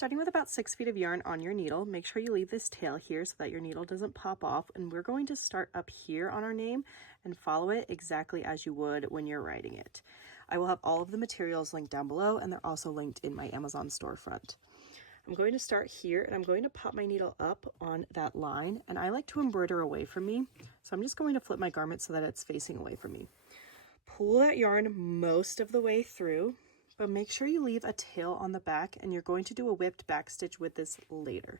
Starting with about 6 feet of yarn on your needle, make sure you leave this tail here so that your needle doesn't pop off. And we're going to start up here on our name and follow it exactly as you would when you're writing it. I will have all of the materials linked down below, and they're also linked in my Amazon storefront. I'm going to start here and I'm going to pop my needle up on that line, and I like to embroider away from me. So I'm just going to flip my garment so that it's facing away from me. Pull that yarn most of the way through, but make sure you leave a tail on the back, and you're going to do a whipped back stitch with this later.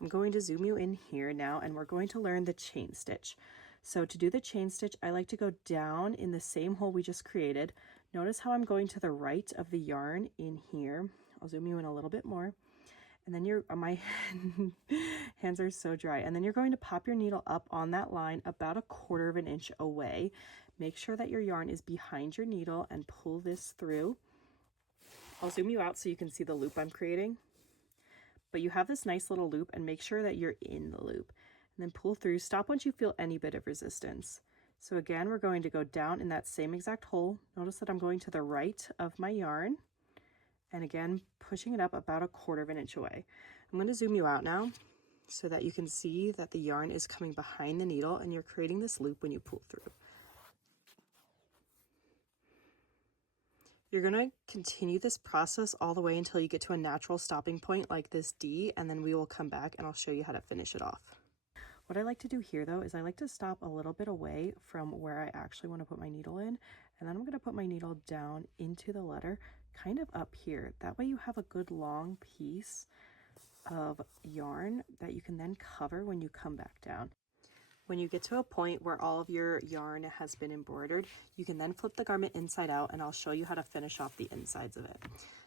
I'm going to zoom you in here now, and we're going to learn the chain stitch. So to do the chain stitch, I like to go down in the same hole we just created. Notice how I'm going to the right of the yarn in here. I'll zoom you in a little bit more. And then my hands are so dry. And then you're going to pop your needle up on that line about 1/4 of an inch away. Make sure that your yarn is behind your needle and pull this through. I'll zoom you out so you can see the loop I'm creating. But you have this nice little loop, and make sure that you're in the loop. And then pull through. Stop once you feel any bit of resistance. So again, we're going to go down in that same exact hole. Notice that I'm going to the right of my yarn. And again, pushing it up about 1/4 of an inch away. I'm going to zoom you out now so that you can see that the yarn is coming behind the needle and you're creating this loop when you pull through. You're going to continue this process all the way until you get to a natural stopping point like this D, and then we will come back and I'll show you how to finish it off. What I like to do here though is I like to stop a little bit away from where I actually want to put my needle in, and then I'm going to put my needle down into the letter kind of up here. That way you have a good long piece of yarn that you can then cover when you come back down. When you get to a point where all of your yarn has been embroidered, you can then flip the garment inside out, and I'll show you how to finish off the insides of it.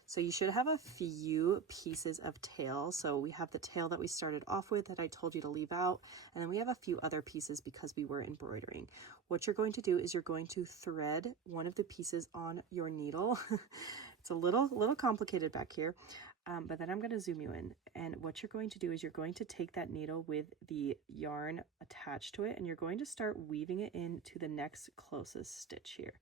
So you should have a few pieces of tail. So we have the tail that we started off with that I told you to leave out, and then we have a few other pieces because we were embroidering. What you're going to do is you're going to thread one of the pieces on your needle. It's a little complicated back here. But then I'm going to zoom you in, and what you're going to do is you're going to take that needle with the yarn attached to it, and you're going to start weaving it into the next closest stitch here.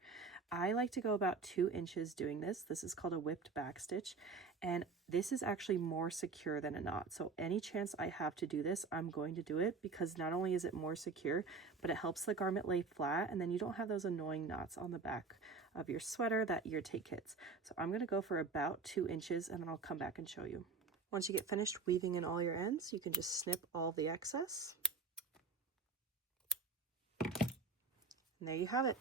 I like to go about 2 inches doing this. This is called a whipped back stitch, and this is actually more secure than a knot. So any chance I have to do this, I'm going to do it, because not only is it more secure, but it helps the garment lay flat, and then you don't have those annoying knots on the back of your sweater that your take hits. So I'm going to go for about 2 inches, and then I'll come back and show you. Once you get finished weaving in all your ends, you can just snip all the excess. And there you have it.